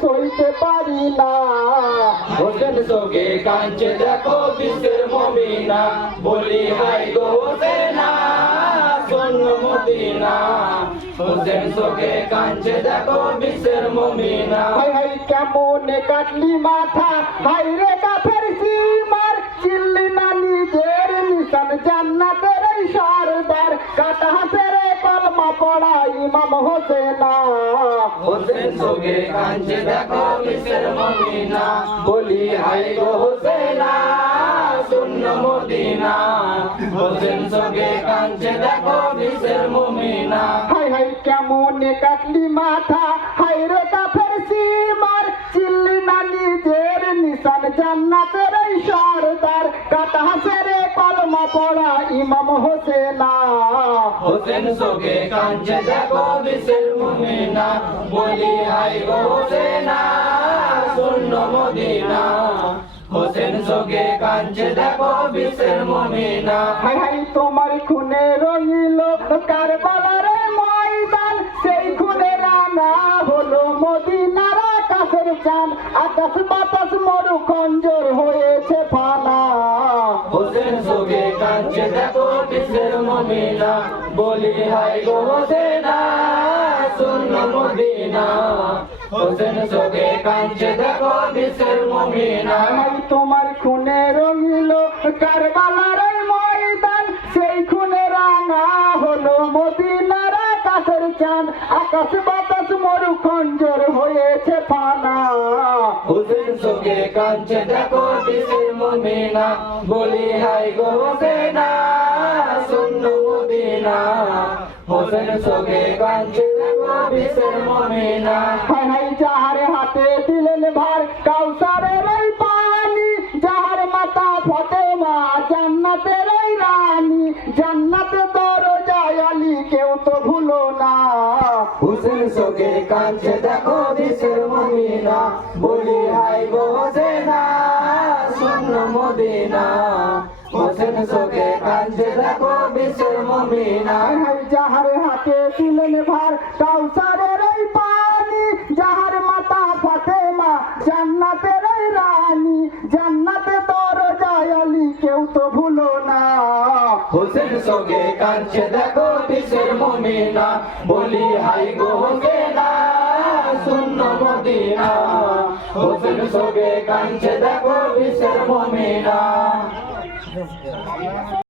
সইতে পারি না। হোসেন চোখে কাঁদছে দেখো বিশ্বের মমিনা, বলি হাই গো হোসেনা শূন্য মদিনা। হোসেন চোখে কাঁদছে দেখো বিশ্বের মমিনা। হাই হাই কেমনে কাটলি মাথা, হাই রে কাফের সীমার, চিল্লি না নিজের নিশান জান্নাতের এই সরদার, কাটা হাতের কলমা পড়া ইমাম হোসেনা। হোসেন চোখে কাঁদছে দেখো বিশ্বের মমিনা, বলি হাই গো হোসেনা শূন্য মদিনা। হোসেন চোখে কাঁদছে দেখো বিশ্বের মমিনা। হাই হাই কেমনে কাটলি মাথা, হাই রে কাফের সীমার, চিল্লি না নিজের নিশান জান্নাতের এই সরদার, কাটা হাতের কলমা পড়া ইমাম হোসেনা। হোসেন চোখে কাঁদছে দেখো বিশ্বের মমিনা, বলি হাই গো হোসেনা শূন্য মদিনা। হোসেন চোখে কাঁদছে দেখো বিশ্বের মমিনা। হাই হাই তোমার খুনে রঙিল কারবালার ময়দান, সেই খুনে রানা হলো মদিনার আকাশের চাঁদ, আকাশ বাতাস মরু খঞ্জর হয়েছে ফানা। হোসেন চোখে কাঁদছে দেখো বিশ্বের মমিনা, বলি হাই গো হোসেনা শূন্য মদিনা। হোসেন চোখে কাঁদছে দেখো বিশ্বের মমিনা। হাই তোমার খুনে রঙিল কারবালার ময়দান, সেই খুনে রানা হলো মদিনার আকাশের চাঁদ, আকাশ বাতাস মরু খঞ্জর হয়েছে ফানা। হোসেন চোখে কাঁদছে দেখো বিশ্বের মমিনা, বলি হাই গো হোসেনা শূন্য মদিনা। হোসেন চোখে কাঁদছে দেখো বিশ্বের মমিনা। হাই হাই যাহার হাতে দিলেন ভার কাউসারের এই পানি, যাহার মাতা ফতেমা জান্নাতের এই রানী, জান্নাতে দরজায় আলী কেউ তো ভুলো না। হোসেন চোখে কাঁদছে দেখো বিশ্বের মমিনা, বলি হাই গো হোসেনা শূন্য মদিনা। হোসেন চোখে কাঁদছে দেখো বিশ্বের মমিনা। হাই হাই যাহার হাতে দিলেন ভার কাউসারের এই পানি, যাহার মাতা ফতেমা জান্নাতের এই রানী, জান্নাতে দরজায় আলী কেউ তো ভুলো না। হোসেন চোখে কাঁদছে দেখো বিশ্বের মমিনা, বলি হাই গো হোসেনা শূন্য মদিনা। হোসেন চোখে কাঁদছে দেখো বিশ্বের মমিনা।